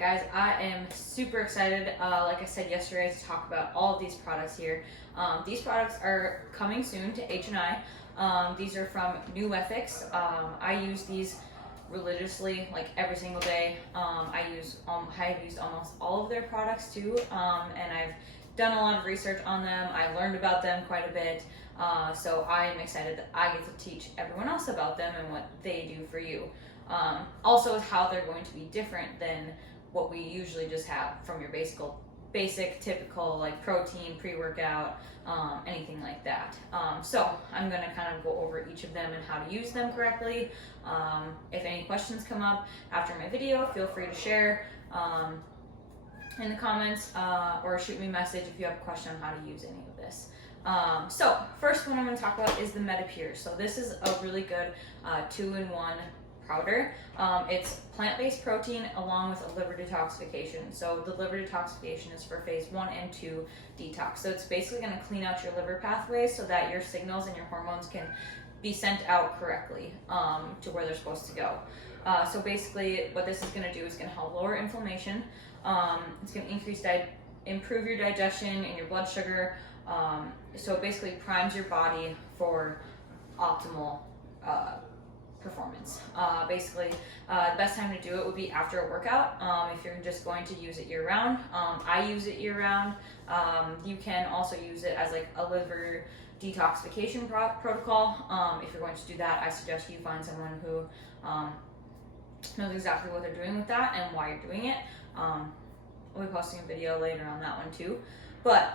guys, I am super excited, like I said yesterday, to talk about all of these products here. These products are coming soon to H&I. These are from NuEthix. I use these religiously, like every single day. I've used almost all of their products too, and I've done a lot of research on them. I learned about them quite a bit, so I am excited that I get to teach everyone else about them and what they do for you. Also how they're going to be different than what we usually just have from your basic typical like protein, pre-workout, anything like that. So I'm going to kind of go over each of them and how to use them correctly. If any questions come up after my video, feel free to share in the comments, or shoot me a message if you have a question on how to use any of this. So first one I'm going to talk about is the Medipure. So this is a really good 2-in-1 powder. It's plant-based protein along with a liver detoxification. So the liver detoxification is for phase 1 and 2 detox. So it's basically going to clean out your liver pathways so that your signals and your hormones can be sent out correctly to where they're supposed to go. So basically what this is going to do is going to help lower inflammation. It's going to improve your digestion and your blood sugar. So it basically primes your body for optimal performance. The best time to do it would be after a workout. If you're just going to use it year round, I use it year round. You can also use it as like a liver detoxification protocol. If you're going to do that, I suggest you find someone who knows exactly what they're doing with that and why you're doing it. We'll be posting a video later on that one too. But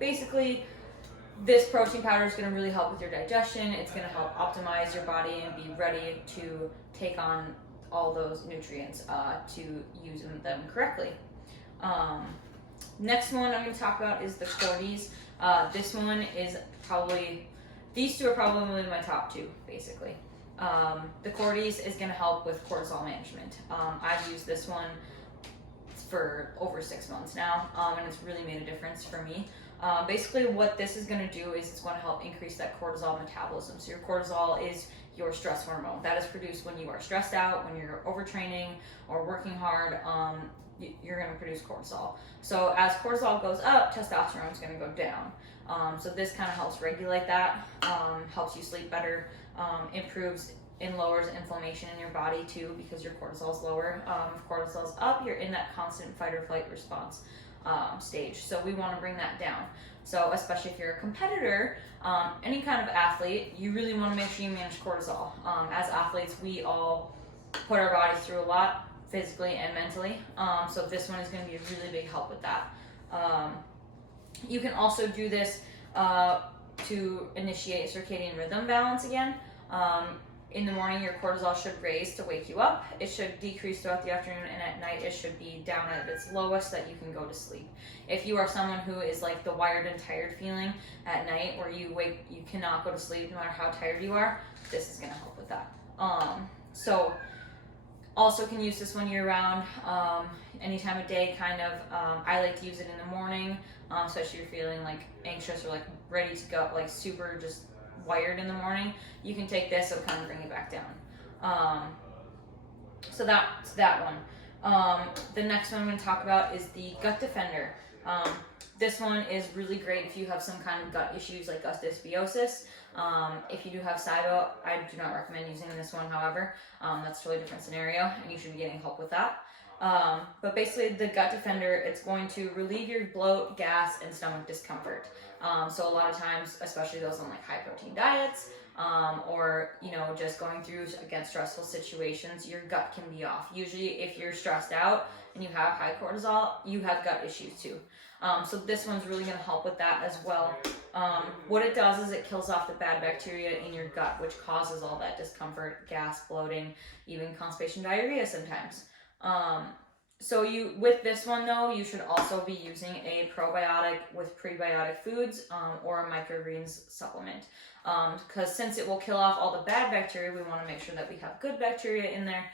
basically, this protein powder is going to really help with your digestion. It's going to help optimize your body and be ready to take on all those nutrients to use them correctly. Next one I'm going to talk about is the Cordis. This one is these two are probably my top two, basically. The Cordis is going to help with cortisol management. I've used this one for over 6 months now, and it's really made a difference for me. Basically what this is going to do is it's going to help increase that cortisol metabolism. So your cortisol is your stress hormone that is produced when you are stressed out, when you're overtraining or working hard. You're going to produce cortisol. So as cortisol goes up, testosterone is going to go down. So this kind of helps regulate that, helps you sleep better, improves and lowers inflammation in your body too, because your cortisol is lower. If cortisol is up, you're in that constant fight or flight response stage. So we want to bring that down. So especially if you're a competitor, any kind of athlete, you really want to make sure you manage cortisol. As athletes, we all put our bodies through a lot, physically and mentally. So this one is going to be a really big help with that. You can also do this to initiate circadian rhythm balance again. In the morning, your cortisol should raise to wake you up. It should decrease throughout the afternoon, and at night it should be down at its lowest so that you can go to sleep. If you are someone who is like the wired and tired feeling at night, where you cannot go to sleep no matter how tired you are, this is going to help with that. So also can use this one year round, any time of day kind of. I like to use it in the morning, especially if you're feeling like anxious or like ready to go, like super just wired in the morning. You can take this, it'll kind of bring it back down. So that's that one. The next one I'm going to talk about is the Gut Defender. This one is really great if you have some kind of gut issues like gut dysbiosis. If you do have SIBO, I do not recommend using this one, however. That's a totally different scenario, and you should be getting help with that. But basically the Gut Defender, it's going to relieve your bloat, gas, and stomach discomfort. So a lot of times, especially those on like high protein diets, or just going through again stressful situations, your gut can be off. Usually if you're stressed out and you have high cortisol, you have gut issues too. So this one's really going to help with that as well. What it does is it kills off the bad bacteria in your gut, which causes all that discomfort, gas, bloating, even constipation, diarrhea sometimes. So with this one though, you should also be using a probiotic with prebiotic foods, or a microgreens supplement. Because since it will kill off all the bad bacteria, we want to make sure that we have good bacteria in there.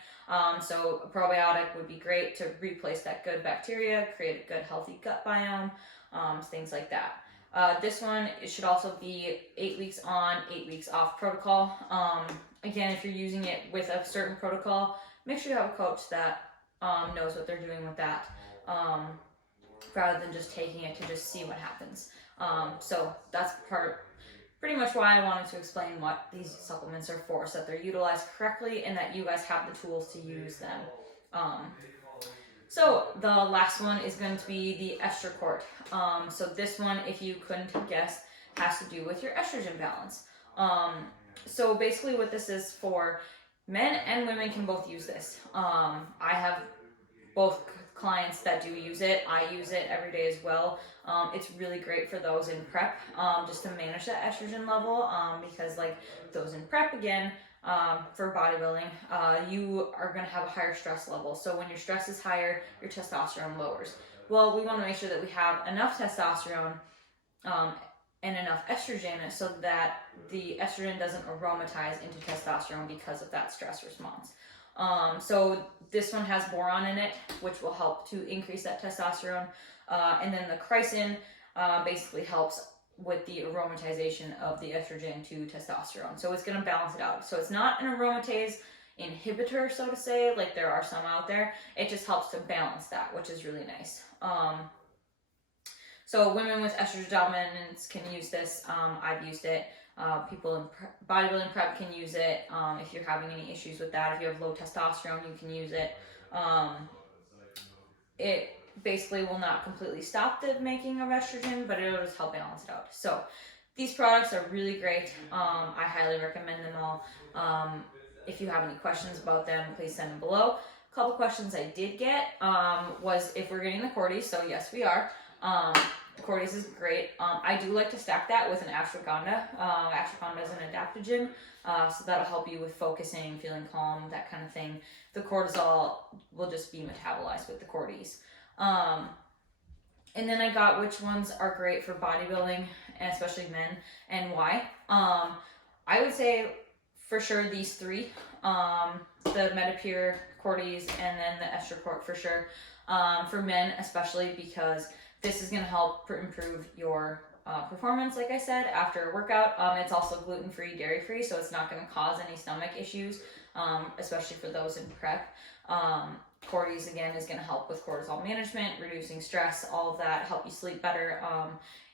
So a probiotic would be great to replace that good bacteria, create a good healthy gut biome, things like that. This one, it should also be 8 weeks on, 8 weeks off protocol. Again, if you're using it with a certain protocol, make sure you have a coach that knows what they're doing with that, rather than just taking it to just see what happens. So that's pretty much why I wanted to explain what these supplements are for, so that they're utilized correctly and that you guys have the tools to use them. So the last one is going to be the Estro-Cort. So this one, if you couldn't guess, has to do with your estrogen balance. So basically what this is for, men and women can both use this. I have both clients that do use it. I use it every day as well. It's really great for those in prep, just to manage that estrogen level, because like those in prep, again, for bodybuilding, you are going to have a higher stress level. So when your stress is higher, your testosterone lowers. Well, we want to make sure that we have enough testosterone and enough estrogen so that the estrogen doesn't aromatize into testosterone because of that stress response. So this one has boron in it, which will help to increase that testosterone. And then the chrysin basically helps with the aromatization of the estrogen to testosterone. So it's going to balance it out. So it's not an aromatase inhibitor, so to say, like there are some out there. It just helps to balance that, which is really nice. So women with estrogen dominance can use this. I've used it. People in bodybuilding prep can use it. If you're having any issues with that, if you have low testosterone, you can use it. It basically will not completely stop the making of estrogen, but it'll just help balance it out. So these products are really great. I highly recommend them all. If you have any questions about them, please send them below. A couple questions I did get was if we're getting the Cordis. So yes, we are. Cordis is great. I do like to stack that with an ashwagandha. Ashwagandha is an adaptogen, so that'll help you with focusing, feeling calm, that kind of thing. The cortisol will just be metabolized with the Cort-Eaze. And then I got which ones are great for bodybuilding, and especially men, and why. I would say for sure these three, the Medipure, Cort-Eaze, and then the Estro-Cort for sure. For men especially, because this is going to help improve your performance, like I said, after a workout. It's also gluten-free, dairy-free, so it's not going to cause any stomach issues, especially for those in prep. Cort-Eaze, again, is going to help with cortisol management, reducing stress, all of that, help you sleep better.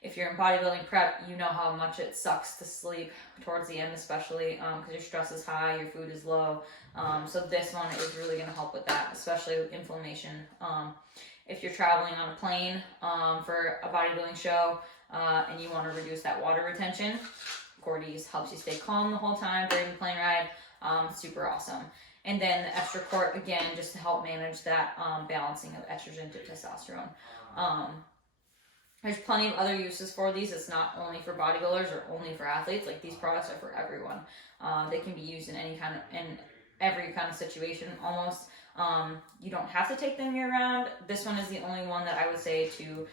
If you're in bodybuilding prep, you know how much it sucks to sleep towards the end, especially because your stress is high, your food is low. So this one is really going to help with that, especially with inflammation. If you're traveling on a plane for a bodybuilding show and you want to reduce that water retention, Cort-Eaze helps you stay calm the whole time during the plane ride. Super awesome. And then the Estro-Cort, again, just to help manage that balancing of estrogen to testosterone. There's plenty of other uses for these. It's not only for bodybuilders or only for athletes. Like, these products are for everyone. They can be used in every kind of situation almost. You don't have to take them year round. This one is the only one that I would say to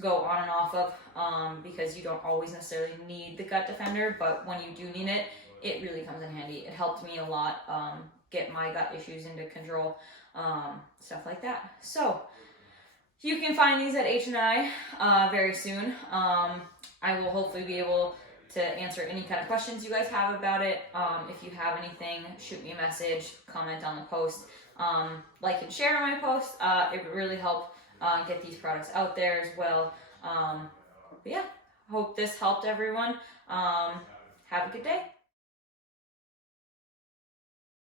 go on and off of, because you don't always necessarily need the Gut Defender, but when you do need it, it really comes in handy. It helped me a lot get my gut issues into control, stuff like that. So you can find these at H&I very soon. I will hopefully be able to answer any kind of questions you guys have about it. If you have anything, shoot me a message, comment on the post, like and share my post. It would really help get these products out there as well. But yeah, hope this helped everyone. Have a good day.